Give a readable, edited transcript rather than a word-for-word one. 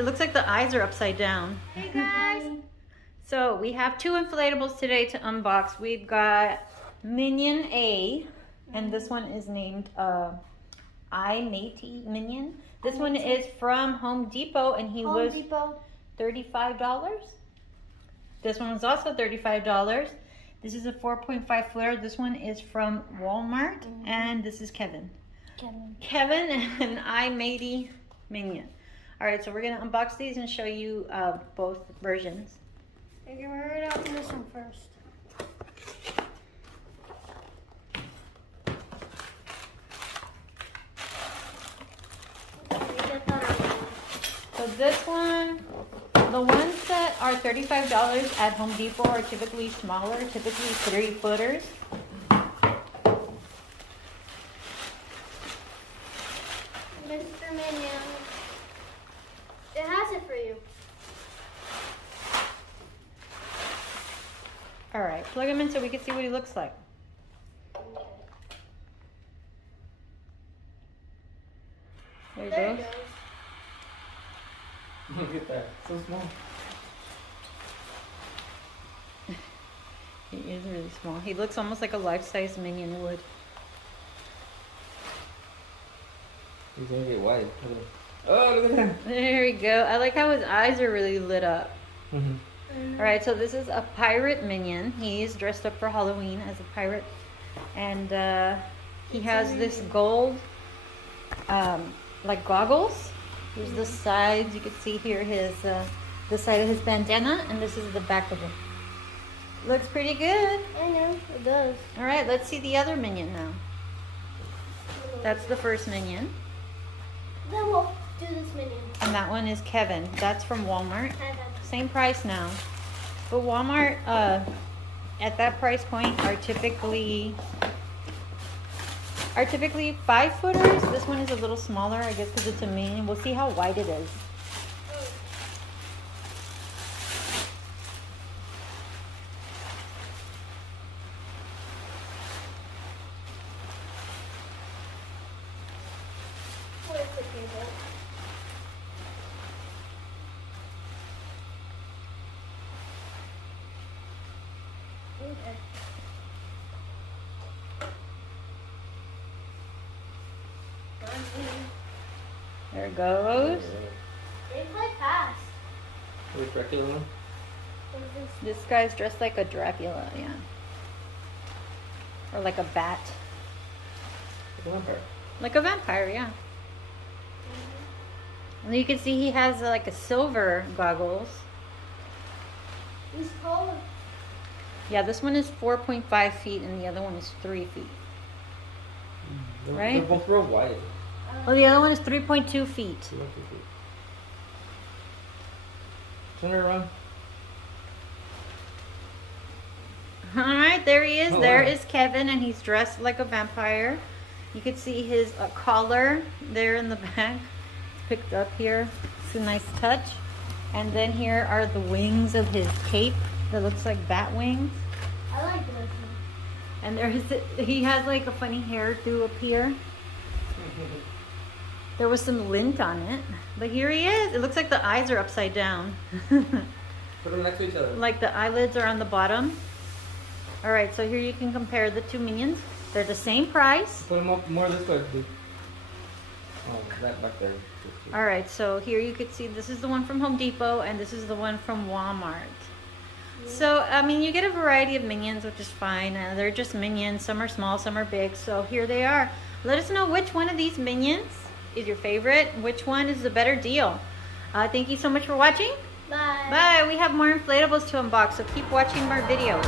It looks like the eyes are upside down. Hey guys. So we have two inflatables today to unbox. We've got Minion A, and this one is named Matey Minion. This one is from Home Depot, and he was $35. This one was also $35. This is a 4.5 footer. This one is from Walmart, and this is Kevin and Matey Minion. All right, so we're gonna unbox these and show you both versions. Okay, we're gonna open this one first. So this one, the ones that are $35 at Home Depot are typically smaller, typically 3 footers. Mr. Minion, it has it for you. All right, plug him in so we can see what he looks like. There you There go. it goes. Look at that, so small. He is really small. He looks almost like a life-size Minion would. He's gonna get wide. Look at him. Oh, look at that. There we go. I like how his eyes are really lit up. All right, so this is a pirate Minion. He's dressed up for Halloween as a pirate, and he has this gold, like goggles. Here's the sides. You can see here his the side of his bandana, and this is the back of him. Looks pretty good. I know, it does. All right, let's see the other Minion now. That's the first Minion, Then we'll do this Minion. and that one is Kevin. That's from Walmart. Hi, Dad. Same price now, but Walmart at that price point are typically 5 footers. This one is a little smaller, I guess, because it's a Minion. We'll see how wide it is. Where's the cable? Okay. There it goes. They play fast. Where's Dracula one? This guy's dressed like a Dracula, yeah, or like a bat, Like a vampire. like a vampire, yeah. And you can see he has like a silver goggles. He's cold. Yeah, this one is 4.5 feet, and the other one is 3 feet. Right? They're both real wide. Oh, the other one is 3.2 feet. 2 feet. Turn it around. All right, there he is. Oh, There wow. is Kevin, and he's dressed like a vampire. You can see his collar there in the back. It's picked up here. It's a nice touch. And then here are the wings of his cape that looks like bat wings. I like this one. And he has like a funny hairdo up here. There was some lint on it, but here he is. It looks like the eyes are upside down. Put them next to each other. Like the eyelids are on the bottom. All right, so here you can compare the two Minions. They're the same price. Put them up more this way, dude. Oh, that back there. All right, so here you could see this is the one from Home Depot, and this is the one from Walmart. So, I mean, you get a variety of Minions, which is fine. They're just Minions. Some are small, some are big. So here they are. Let us know which one of these Minions is your favorite. Which one is the better deal? Thank you so much for watching. Bye. Bye. We have more inflatables to unbox, so keep watching more videos.